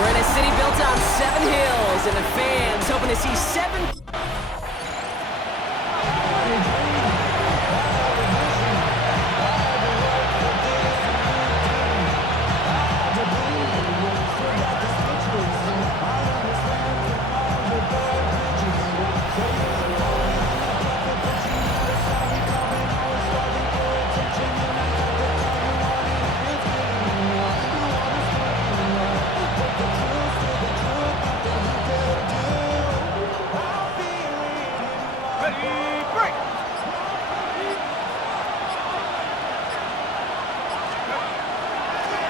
We're in a city built on 7 hills, and the fans hoping to see 7...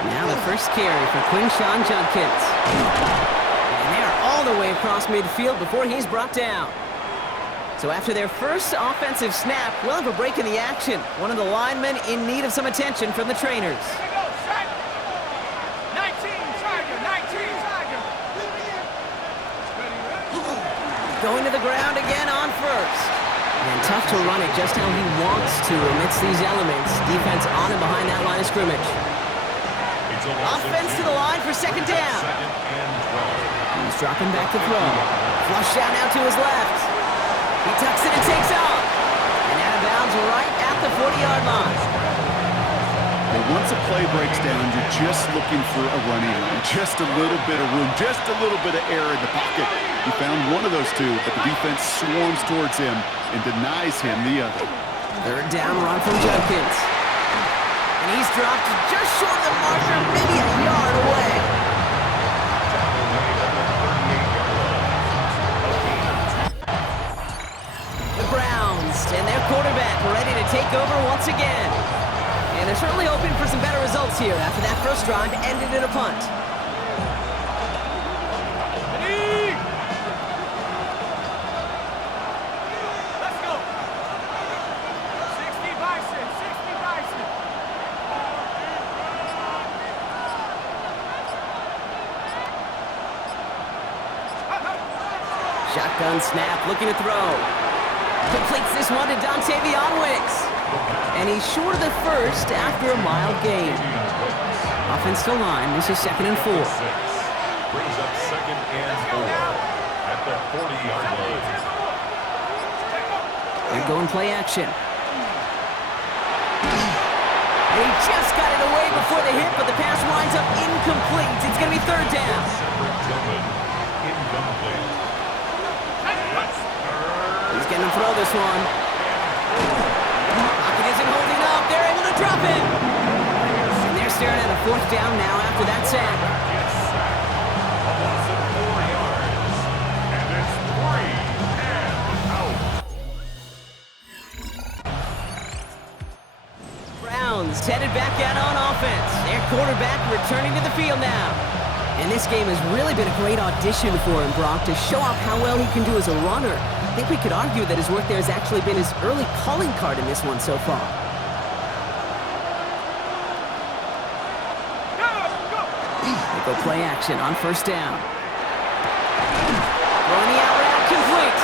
Now the first carry for Quinshawn Judkins. And they're all the way across midfield before he's brought down. So after their first offensive snap, we'll have a break in the action. One of the linemen in need of some attention from the trainers. Going to the ground again on first. And tough to run it just how he wants to amidst these elements. Defense on and behind that line of scrimmage. Offense to the line for second down. He's dropping back to throw. Flush out now to his left. He tucks it and takes off. And out of bounds right at the 40-yard line. Well, once a play breaks down, you're just looking for a running lane. Just a little bit of room, just a little bit of air in the pocket. He found one of those two, but the defense swarms towards him and denies him the other. Third down run from Judkins. And he's dropped just short of the marker, maybe a yard away. The Browns and their quarterback ready to take over once again. And they're certainly hoping for some better results here after that first drive ended in a punt. Shotgun snap, looking to throw. Completes this one to Dontavion Wicks. And he's short of the first after a mild gain. Offense to line, this is 2nd and 4. Brings up 2nd and 4 at the 40-yard line. They're going play action. He just got it away before the hit, but the pass winds up incomplete. It's going to be 3rd down. Incomplete. He's going to throw this one. Pocket isn't holding up. They're able to drop it. And they're staring at a 4th down now after that sack. A loss of 4 yards. And it's 3 and out. Browns headed back out on offense. Their quarterback returning to the field now. And this game has really been a great audition for him, Brock, to show off how well he can do as a runner. I think we could argue that his work there has actually been his early calling card in this one so far. They go play action on first down. Throwing the out route complete.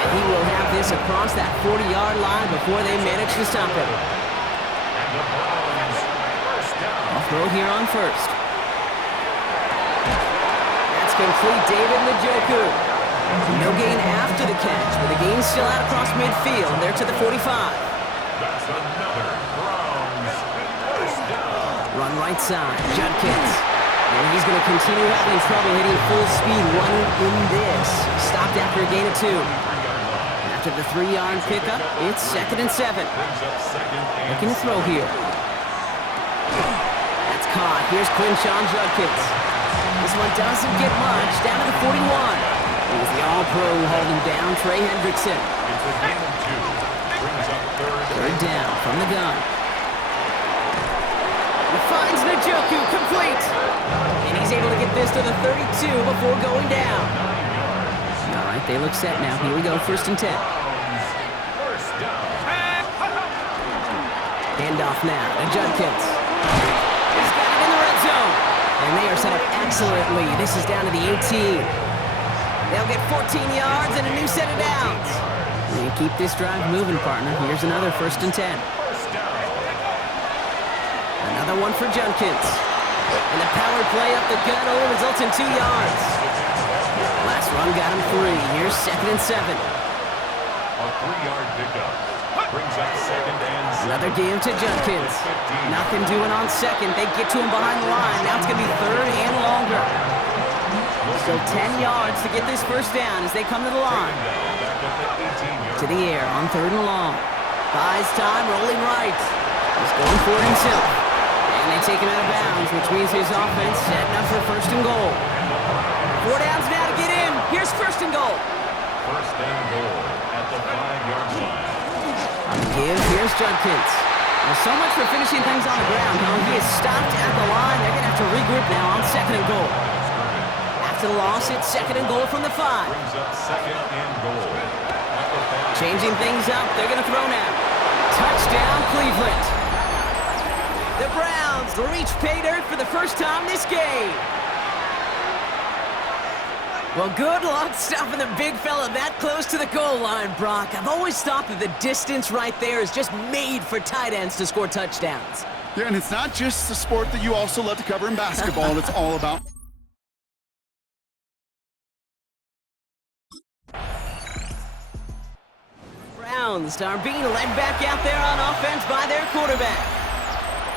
And he will have this across that 40-yard line before they manage to stop him. I'll throw here on first. That's complete, David Njoku. No gain after the catch, but the gain's still out across midfield. They're to the 45. That's another Browns first down. Run right side, Judkins. And he's going to continue having trouble hitting full speed running in this. Stopped after a gain of 2. After the 3-yard pickup, it's 2nd and 7. Looking to throw here. That's caught. Here's Quinshon Judkins. This one doesn't get much. Down to the 41. It was the All-Pro who hauled him down, Trey Hendrickson. It's a gain of 2. Brings up Third down from the gun. He finds Njoku, complete. And he's able to get this to the 32 before going down. All right, they look set now. Here we go, 1st and 10. Handoff now to Judkins. He's got it in the red zone. And they are set up excellently. This is down to the 18. They'll get 14 yards and a new set of downs. And keep this drive moving, partner. Here's another 1st and 10. Another one for Judkins. And the power play up the gut only results in 2 yards. Last run got him 3. Here's 2nd and 7. A 3-yard pickup. Brings up 2nd and 7. Another give to Judkins. Nothing doing on 2nd. They get to him behind the line. Now it's going to be 3rd and longer. So 10 yards to get this 1st down as they come to the line. To the air on 3rd and long. Buys time, rolling right. He's going for it himself. And they take him out of bounds, which means his offense setting up for 1st and goal. 4 downs now to get in. Here's 1st and goal. 1st and goal at the 5-yard line. On the give, here's Judkins. Well, so much for finishing things on the ground, though. He is stopped at the line. They're going to have to regroup now on 2nd and goal. After the loss, it's 2nd and goal from the 5. Brings up 2nd and goal. Changing things up, they're going to throw now. Touchdown, Cleveland. The Browns reach pay dirt for the first time this game. Well, good luck stopping the big fella that close to the goal line, Brock. I've always thought that the distance right there is just made for tight ends to score touchdowns. Yeah, and it's not just a sport that you also love to cover in basketball. It's all about... Browns are being led back out there on offense by their quarterback.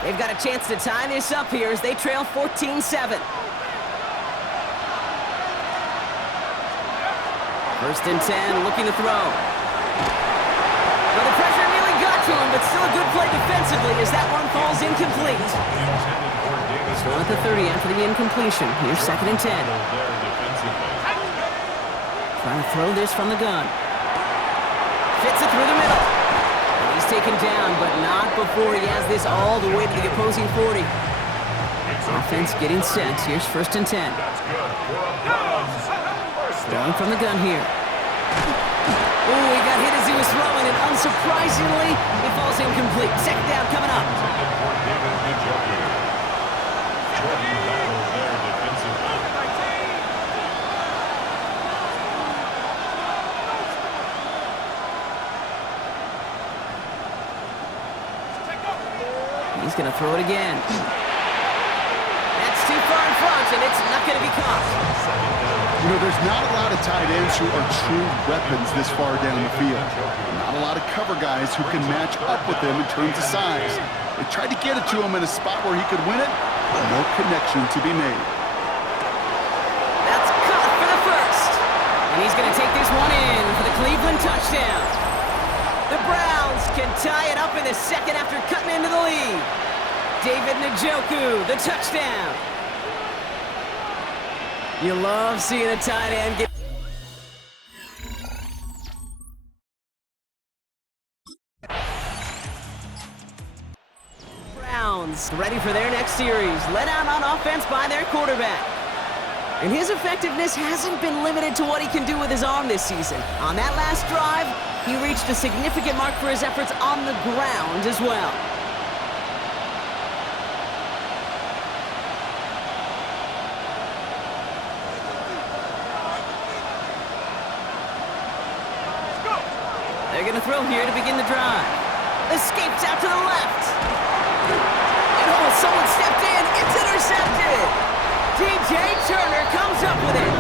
They've got a chance to tie this up here as they trail 14-7. 1st and 10, looking to throw. Well, the pressure nearly got to him, but still a good play defensively as that one falls incomplete. Still at the 30 after the incompletion. Here's 2nd and 10. Trying to throw this from the gun. Fits it through the middle. And he's taken down, but not before he has this all the way to the opposing 40. Offense getting set. Here's 1st and 10. Throwing from the gun here. Oh, he got hit as he was throwing, and unsurprisingly, it falls incomplete. 2nd down coming up. He's going to throw it again. That's too far in front, and it's not going to be caught. You know, there's not a lot of tight ends who are true weapons this far down the field. Not a lot of cover guys who can match up with them in terms of size. They tried to get it to him in a spot where he could win it, but no connection to be made. That's caught for the 1st. And he's going to take this one in for the Cleveland touchdown. The Browns can tie it up in the 2nd after cutting into the lead. David Njoku, the touchdown. You love seeing a tight end get... Browns ready for their next series, led out on offense by their quarterback. And his effectiveness hasn't been limited to what he can do with his arm this season. On that last drive, he reached a significant mark for his efforts on the ground as well. They're going to throw here to begin the drive. Escapes out to the left. And oh, someone stepped in. It's intercepted. DJ Turner comes up with it.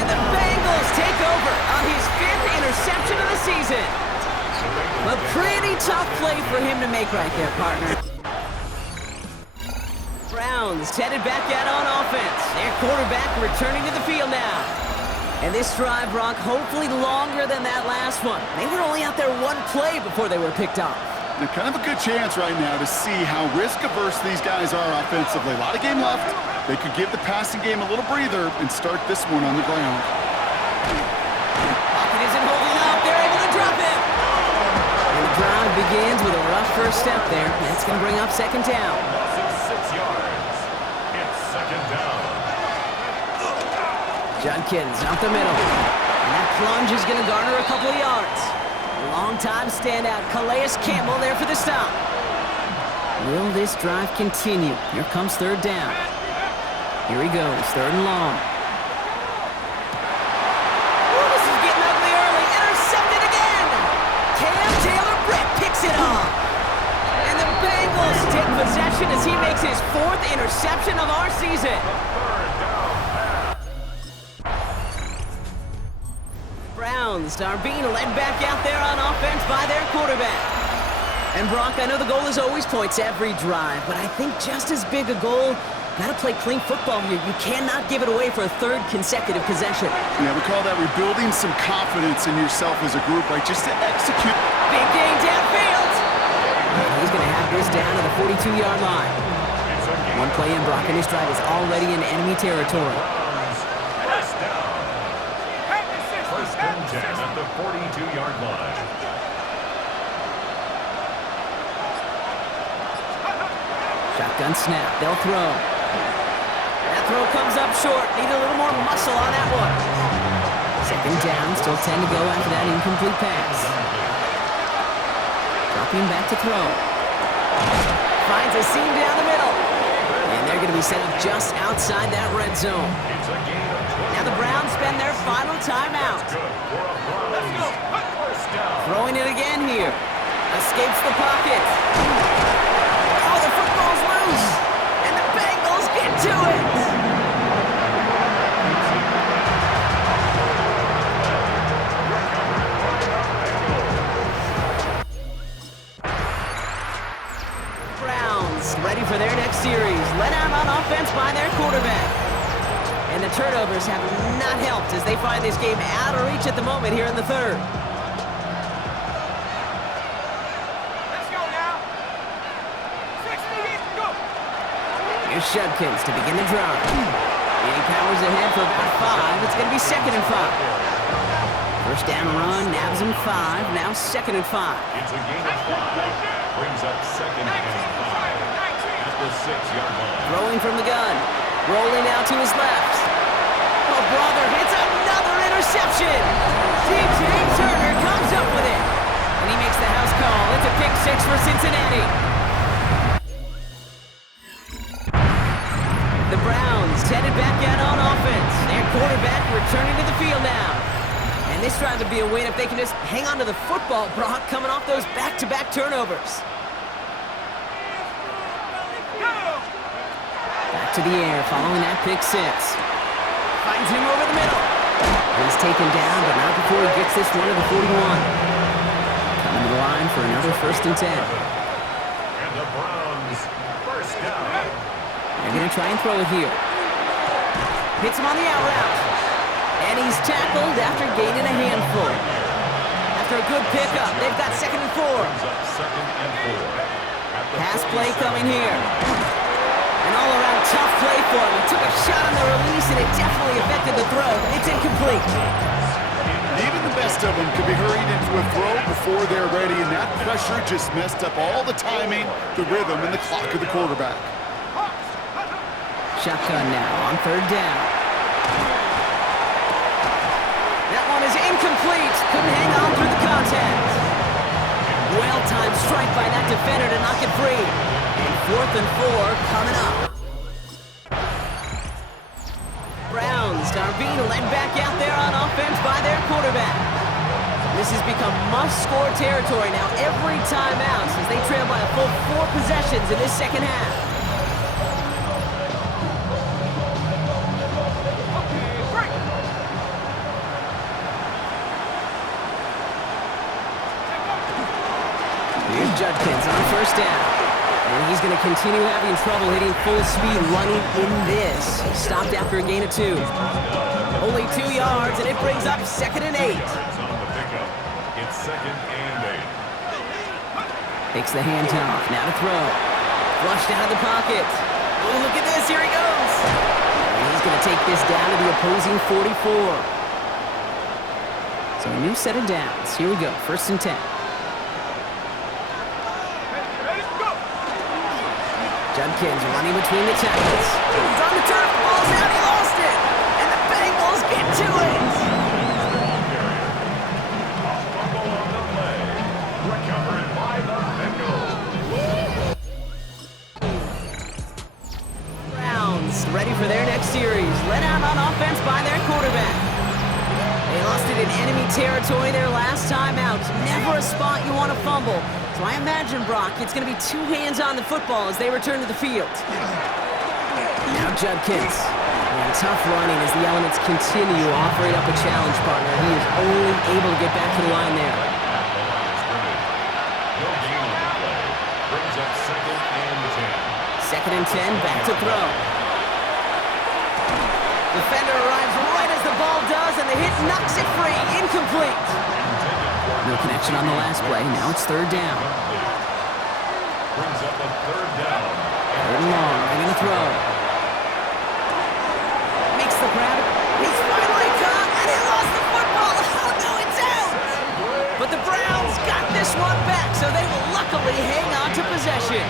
And the Bengals take over on his 5th interception of the season. A pretty tough play for him to make right there, partner. Browns headed back out on offense. Their quarterback returning to the field now. And this drive, Brock, hopefully longer than that last one. They were only out there one play before they were picked off. They're kind of a good chance right now to see how risk-averse these guys are offensively. A lot of game left. They could give the passing game a little breather and start this one on the ground. Pocket isn't holding up. They're able to drop it. And the drive begins with a rough first step there. That's going to bring up second down. Loss of 6 yards. It's second down. Judkins up the middle. And that plunge is going to garner a couple of yards. Long-time standout Calais Campbell there for the stop. Will this drive continue? Here comes third down. Here he goes, third and long. Ooh, this is getting ugly early. Intercepted again. Cam Taylor-Britt picks it off. And the Bengals take possession as he makes his 4th interception of our season. Browns are being led back out there on offense by their quarterback. And Brock, I know the goal is always points every drive, but I think just as big a goal, gotta play clean football here. You cannot give it away for a 3rd consecutive possession. Yeah, we call that rebuilding some confidence in yourself as a group, right? Just to execute. Big gain downfield. And he's gonna have this down to the 42-yard line. One play in, Brock, and this drive is already in enemy territory. First and 10 at the 42-yard line. Shotgun snap. They'll throw. That throw comes up short. Need a little more muscle on that one. Second down. Still 10 to go after that incomplete pass. Dropping back to throw. Finds a seam down the middle. And they're going to be set up just outside that red zone. Now the Browns spend their final timeout. Throwing it again here. Escapes the pocket. Oh, the football's loose. And the Bengals get to it. Browns ready for their next series. Led out on offense by their quarterback. And the turnovers have not helped as they find this game out of reach at the moment here in the 3rd. Let's go now. 60, go. Here's Judkins to begin the drive. And he powers ahead for about 5. It's going to be 2nd and 5. First down run, nabs him 5. Now 2nd and 5. It's a gain of 5. Brings up 2nd and 5 at the 6-yard line. Throwing from the gun. Rolling out to his left. Oh, brother, it's another interception. DJ Turner comes up with it. And he makes the house call. It's a pick 6 for Cincinnati. The Browns headed back out on offense. Their quarterback returning to the field now. And this drive would be a win if they can just hang on to the football, Brock, coming off those back-to-back turnovers. Back to the air, following that pick 6. Finds him over the middle. He's taken down, but not before he gets this one to the 41. Coming to the line for another 1st and 10. And the Browns, first down. They're going to try and throw it here. Hits him on the out route. And he's tackled after gaining a handful. After a good pickup, they've got 2nd and 4. Second and 4. Pass play coming here. An all-around tough play for him. He took a shot on the release, and it definitely affected the throw. It's incomplete. Even the best of them could be hurried into a throw before they're ready, and that pressure just messed up all the timing, the rhythm, and the clock of the quarterback. Shotgun now on third down. That one is incomplete. Couldn't hang on through the contact. Well-timed strike by that defender to knock it free. And 4th and 4 coming up. Browns are being led back out there on offense by their quarterback. This has become must-score territory now every time out since they trail by a full 4 possessions in this second half. Here's Judkins on first down. And he's going to continue having trouble hitting full speed running in this. Stopped after a gain of 2. Only 2 yards, and it brings up 2nd and 8. It's 2nd and 8. Takes the handoff. Now to throw. Flushed out of the pocket. Oh, look at this. Here he goes. And he's going to take this down to the opposing 44. So a new set of downs. Here we go. 1st and 10. Judkins running between the tackles. He's on the turf. Ball's out. He lost it. And the Bengals get to it. Recovered by the Bengals. Browns ready for their next series. Led out on offense by their quarterback. They lost it in enemy territory their last time out. Never a spot you want to fumble. So I imagine, Brock, it's going to be 2 hands on the football as they return to the field. Now Judkins. And tough running as the elements continue to operate up a challenge partner. He is only able to get back to the line there. No gain on the play. Brings up 2nd and 10. 2nd and 10, back to throw. Defender arrives right as the ball does, and the hit knocks it free. Incomplete. No connection on the last play. Now it's 3rd down. Brings up a 3rd down. 3rd and long. They're going to throw. Makes the grab. He's finally caught, and he lost the football. Oh, no, it's out. But the Browns got this one back, so they will luckily hang on to possession.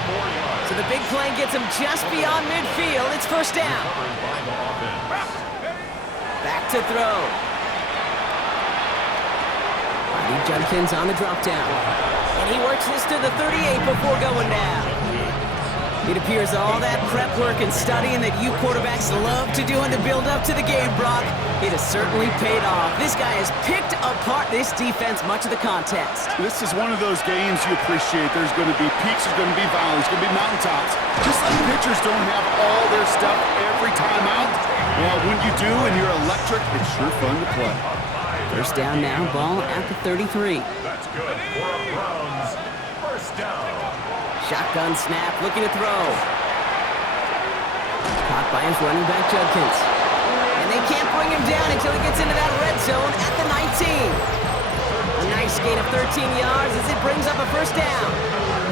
So the big play gets them just beyond midfield. It's 1st down. Back to throw. Judkins on the drop down. And he works this to the 38 before going down. It appears all that prep work and studying that you quarterbacks love to do in the build-up to the game, Brock, it has certainly paid off. This guy has picked apart this defense much of the contest. This is one of those games you appreciate. There's going to be peaks, there's going to be valleys, there's going to be mountaintops. Just like pitchers don't have all their stuff every time out, well, when you do and you're electric, it's sure fun to play. 1st down now, ball at the 33. That's good for a Browns. 1st down. Shotgun snap, looking to throw. Caught by his running back, Judkins. And they can't bring him down until he gets into that red zone at the 19. A nice gain of 13 yards as it brings up a 1st down.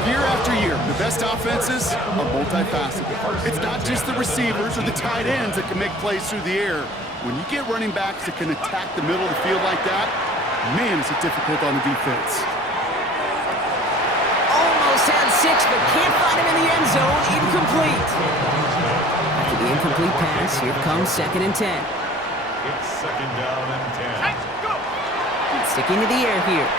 Year after year, the best offenses are multifaceted. It's not just the receivers or the tight ends that can make plays through the air. When you get running backs that can attack the middle of the field like that, man, is it difficult on the defense. Almost had 6, but can't find him in the end zone. Incomplete. After the incomplete pass, here comes 2nd and 10. It's 2nd down and 10. Sticking to the air here.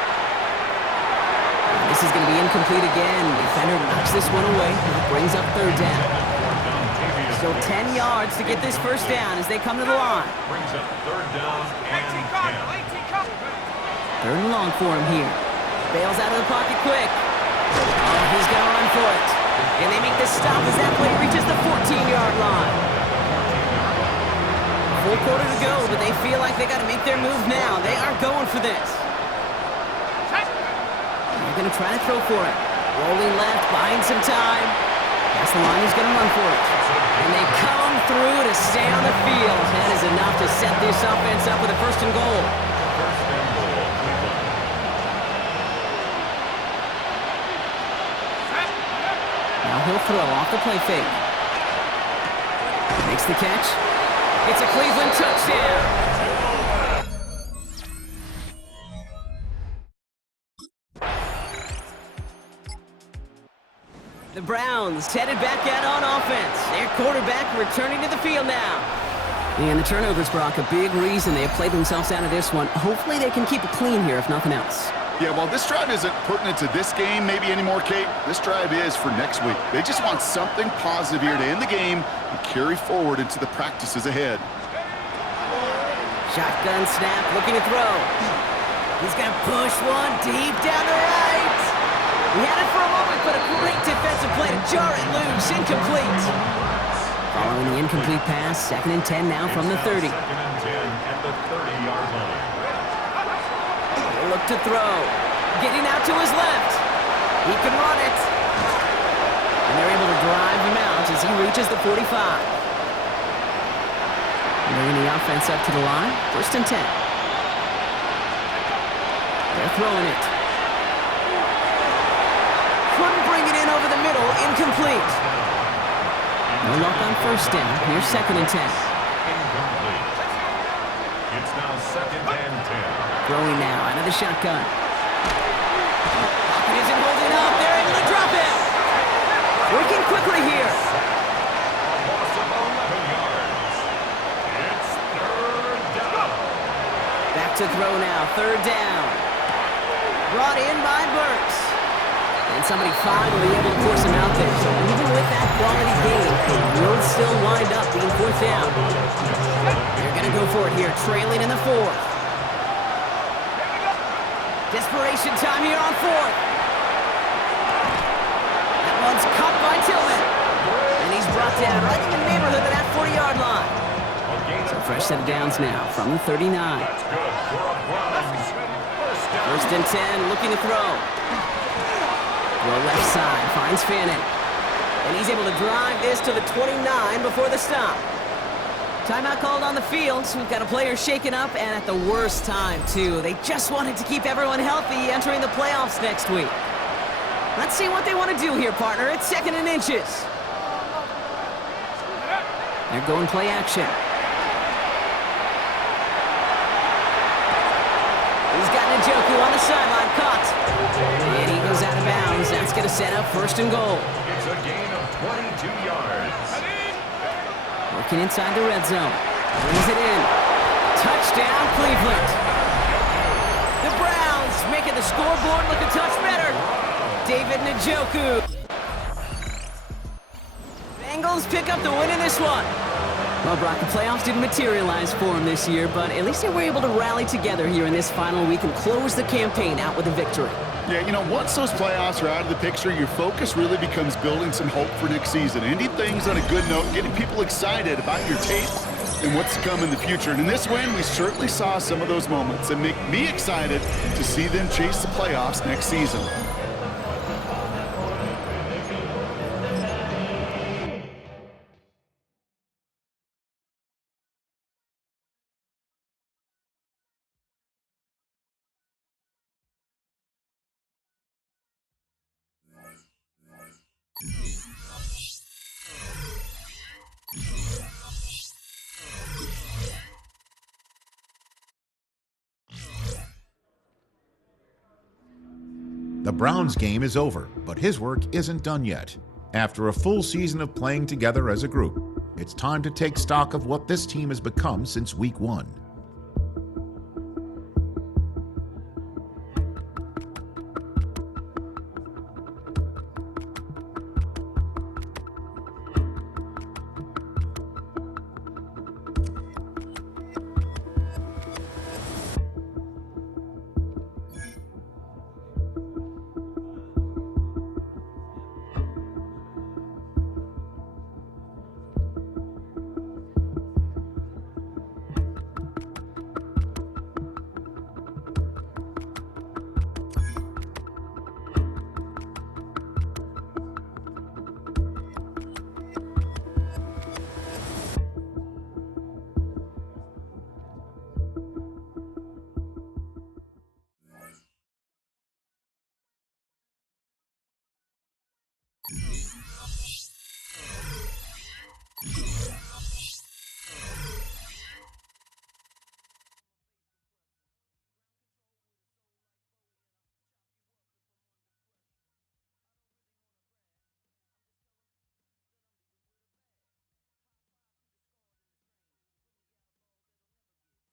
This is going to be incomplete again. Defender knocks this one away. Brings up 3rd down. Still 10 yards to get this 1st down as they come to the line. Brings up 3rd down and 10. 3rd and long for him here. Bails out of the pocket quick. Oh, he's going to run for it. And they make the stop as that play reaches the 14-yard line. Full quarter to go, but they feel like they got to make their move now. They are going for this. They're going to try to throw for it. Rolling left, buying some time. Past the line, he's going to run for it. And they come through to stay on the field. That is enough to set this offense up with a 1st and goal. 1st and goal. Now he'll throw off the play fake. Makes the catch. It's a Cleveland touchdown. The Browns headed back out on offense. Their quarterback returning to the field now. And the turnovers, Brock, a big reason they have played themselves out of this one. Hopefully they can keep it clean here, if nothing else. Yeah, well, this drive isn't pertinent to this game maybe anymore, Kate. This drive is for next week. They just want something positive here to end the game and carry forward into the practices ahead. Shotgun snap, looking to throw. He's going to push one deep down the right. He had it for a moment, but a great defensive play to jar it loose. Incomplete. Following the incomplete pass, 2nd and 10 now from the 30. 2nd and 10 at the 30-yard line. Look to throw. Getting out to his left. He can run it. And they're able to drive him out as he reaches the 45. Bringing the offense up to the line. 1st and 10. They're throwing it. Couldn't bring it in over the middle. Incomplete. No luck on 1st down. Here's 2nd and 10. Incomplete. It's now 2nd and 10. Throwing now out of the shotgun. Pocket isn't holding up. They're able to drop it. Working quickly here. A loss of 11 yards. It's 3rd down. Back to throw now. 3rd down. Brought in by Burks. And somebody finally able to force him out there. So even with that quality game, it will still wind up being 4th down. They're going to go for it here, trailing in the 4th. Desperation time here on 4th. That one's caught by Tillman. And he's brought down right in the neighborhood of that 40-yard line. So fresh set of downs now from the 39. That's good for a Browns. 1st and 10, looking to throw. Throw left side, finds Fannin. And he's able to drive this to the 29 before the stop. Timeout called on the field, so we've got a player shaken up, and at the worst time, too. They just wanted to keep everyone healthy entering the playoffs next week. Let's see what they want to do here, partner. It's 2nd and inches. They're going play action. He's got Njoku on the sideline, caught. And he goes out of bounds. That's going to set up 1st and goal. It's a gain of 22 yards. Working inside the red zone. Brings it in. Touchdown, Cleveland. The Browns making the scoreboard look a touch better. David Njoku. Bengals pick up the win in this one. Well, Brock, the playoffs didn't materialize for them this year, but at least they were able to rally together here in this final week and close the campaign out with a victory. Yeah, you know, once those playoffs are out of the picture, your focus really becomes building some hope for next season. Ending things on a good note, getting people excited about your tape and what's to come in the future. And in this win, we certainly saw some of those moments that make me excited to see them chase the playoffs next season. The Browns game is over, but his work isn't done yet. After a full season of playing together as a group, it's time to take stock of what this team has become since week 1.